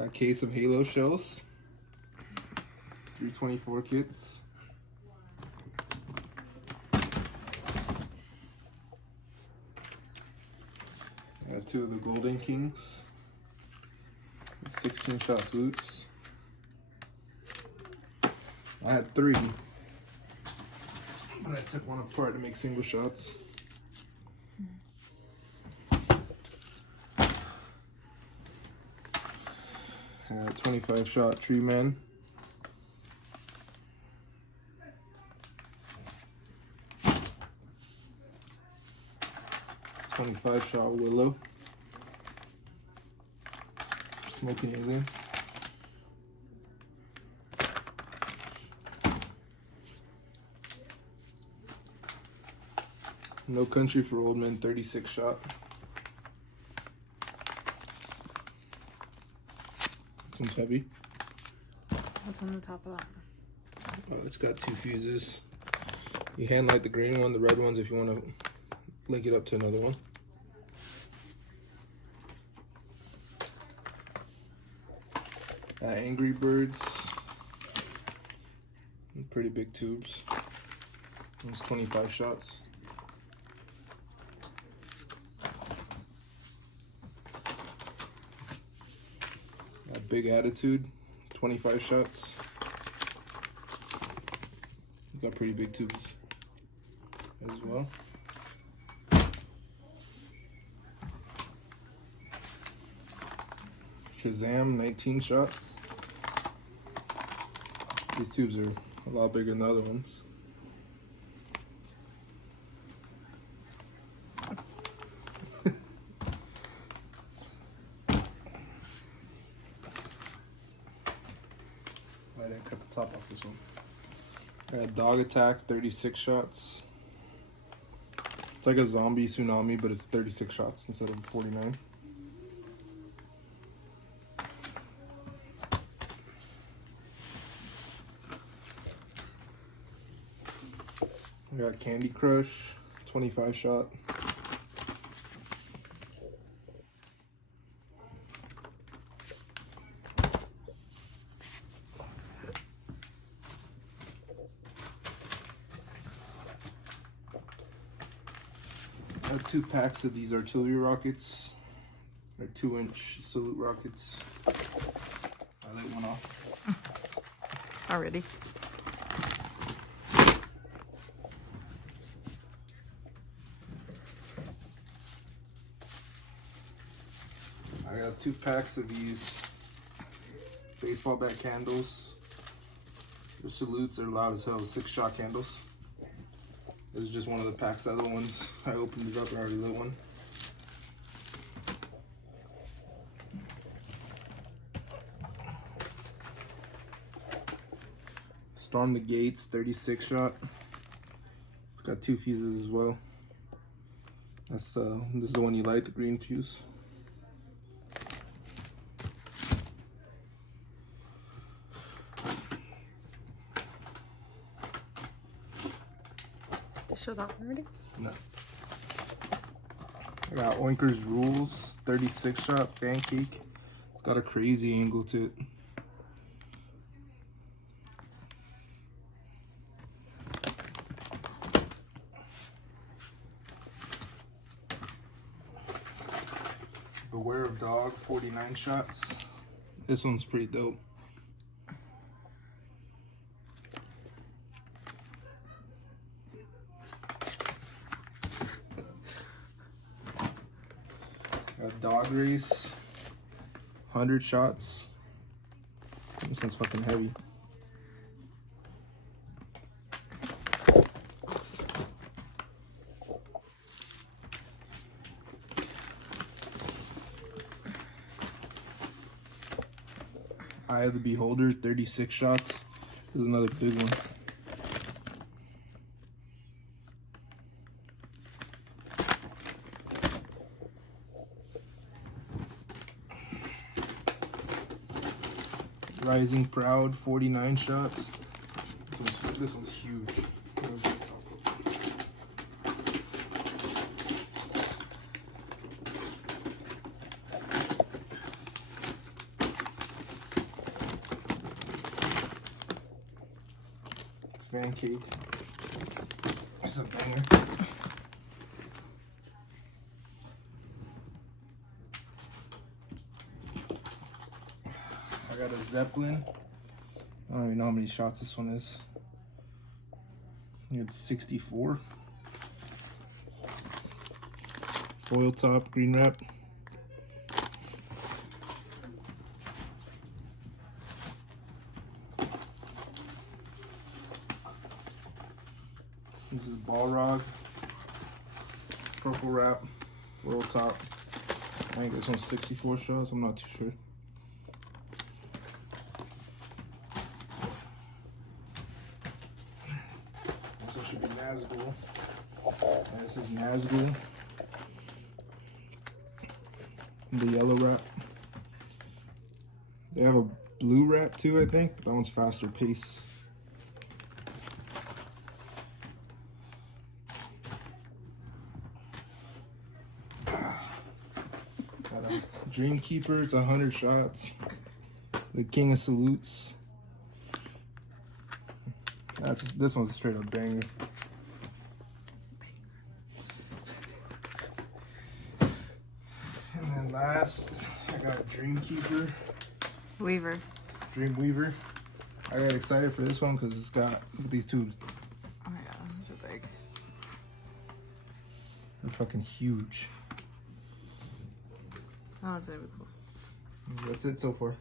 Got a case of Halo shells. 324 kits. Got 2 of the Golden Kings. 16 shot salutes. I had 3, but I took one apart to make single shots. I got 25 shot Tree Man. $25 shot Willow. Smoking Alien. No Country for Old Men 36 shot. This one's heavy. What's on the top of that? Oh, it's got 2 fuses. You hand light the green one, the red ones if you want to link it up to another one. Angry Birds. Pretty big tubes. It's 25 shots. Big Attitude, 25 shots. Got pretty big tubes as well. Shazam, 19 shots. These tubes are a lot bigger than the other ones. I didn't cut the top off this one. I got Dog Attack, 36 shots. It's like a zombie tsunami, but it's 36 shots instead of 49. I got Candy Crush, 25 shot. I have 2 packs of these artillery rockets. They're 2-inch salute rockets. I lit one off. Already. I got 2 packs of these baseball bat candles. The salutes are loud as hell, 6-shot candles. This is just one of the packs. The other ones, I opened it up and already lit one. Storm the Gates, 36 shot. It's got 2 fuses as well. This is the one you light, the green fuse. Show that one already? No. I got Oinker's Rules, 36 shot pancake. It's got a crazy angle to it. Beware of Dog, 49 shots. This one's pretty dope. Dog Race, 100 shots. This one's fucking heavy. Eye of the Beholder, 36 shots. This is another big one. Rising Proud, 49 shots. This one's huge. fan cake. It's a banger. I got a Zeppelin. I don't even know how many shots this one is. I think it's 64. Foil top, green wrap. This is Balrog. Purple wrap, foil top. I think this one's 64 shots, I'm not too sure. This should be Nazgul. And this is Nazgul. The yellow wrap. They have a blue wrap too, I think, but that one's faster pace. Dreamkeeper, it's 100 shots. The King of Salutes. This one's a straight up banger. And then last, I got Dreamkeeper. Weaver. Dreamweaver. I got excited for this one because it's got, look at these tubes. Oh my god, I'm so big. They're fucking huge. Oh, it's gonna be cool. That's it so far.